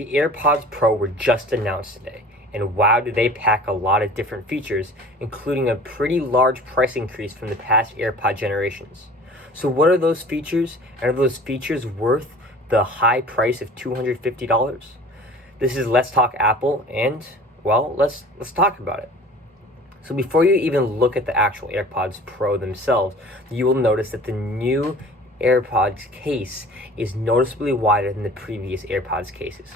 The AirPods Pro were just announced today, and wow, do they pack a lot of different features, including a pretty large price increase from the past AirPod generations. So what are those features, and are those features worth the high price of $250? This is Let's Talk Apple, and well, let's talk about it. So before you even look at the actual AirPods Pro themselves, you will notice that the new AirPods case is noticeably wider than the previous AirPods cases.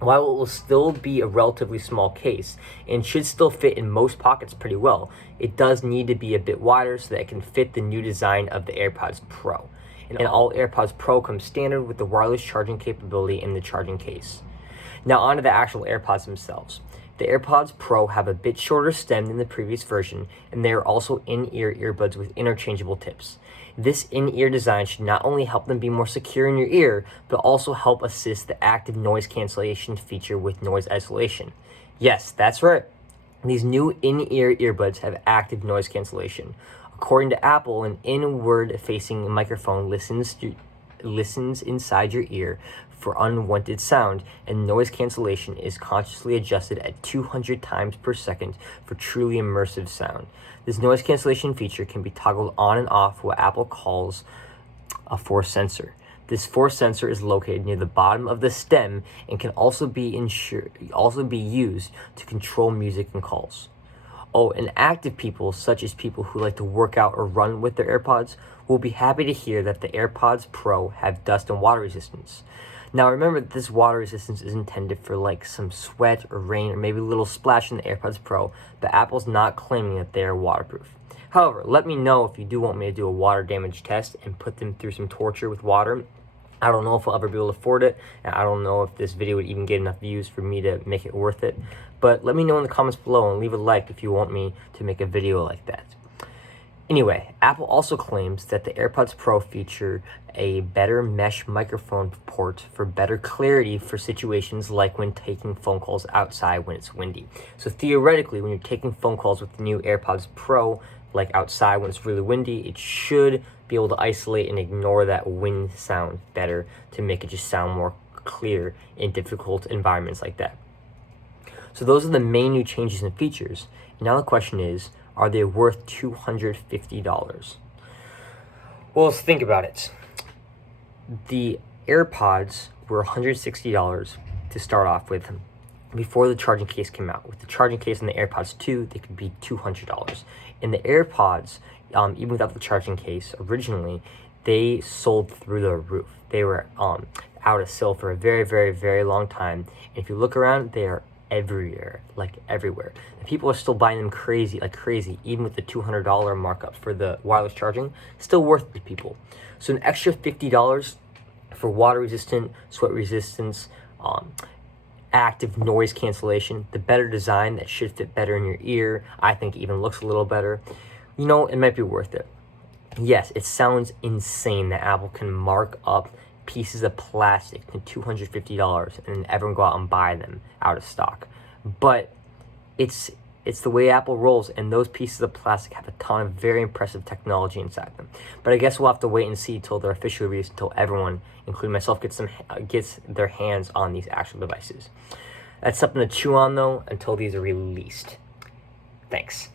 While it will still be a relatively small case and should still fit in most pockets pretty well, it does need to be a bit wider so that it can fit the new design of the AirPods Pro. And all AirPods Pro come standard with the wireless charging capability in the charging case. Now onto the actual AirPods themselves. The AirPods Pro have a bit shorter stem than the previous version, and they are also in-ear earbuds with interchangeable tips. This in-ear design should not only help them be more secure in your ear, but also help assist the active noise cancellation feature with noise isolation. Yes, that's right. These new in-ear earbuds have active noise cancellation. According to Apple, an inward-facing microphone listens inside your ear for unwanted sound, and noise cancellation is consciously adjusted at 200 times per second for truly immersive sound. This noise cancellation feature can be toggled on and off what Apple calls a force sensor. This force sensor is located near the bottom of the stem and can also be used to control music and calls. Oh, and active people, such as people who like to work out or run with their AirPods, will be happy to hear that the AirPods Pro have dust and water resistance. Now remember that this water resistance is intended for like some sweat or rain or maybe a little splash in the AirPods Pro, but Apple's not claiming that they are waterproof. However, let me know if you do want me to do a water damage test and put them through some torture with water. I don't know if I'll ever be able to afford it, and I don't know if this video would even get enough views for me to make it worth it. But let me know in the comments below and leave a like if you want me to make a video like that. Anyway, Apple also claims that the AirPods Pro feature a better mesh microphone port for better clarity for situations like when taking phone calls outside when it's windy. So theoretically, when you're taking phone calls with the new AirPods Pro, like outside when it's really windy, it should be able to isolate and ignore that wind sound better to make it just sound more clear in difficult environments like that. So those are the main new changes and features. Now the question is, are they worth $250? Well, let's think about it. The AirPods were $160 to start off with before the charging case came out. With the charging case and the AirPods 2, they could be $200. And the AirPods, even without the charging case, originally, they sold through the roof. They were out of sale for a very, very, very long time. And if you look around, they are everywhere, like everywhere. And people are still buying them like crazy, even with the $200 markup for the wireless charging, still worth it to people. So an extra $50 for water resistant, sweat resistance, active noise cancellation, the better design that should fit better in your ear, I think even looks a little better, you know, it might be worth it. Yes, it sounds insane that Apple can mark up pieces of plastic to $250 and then everyone go out and buy them out of stock. But it's the way Apple rolls, and those pieces of plastic have a ton of very impressive technology inside them. But I guess we'll have to wait and see till they're officially released, until everyone, including myself, gets their hands on these actual devices. That's something to chew on though until these are released. Thanks.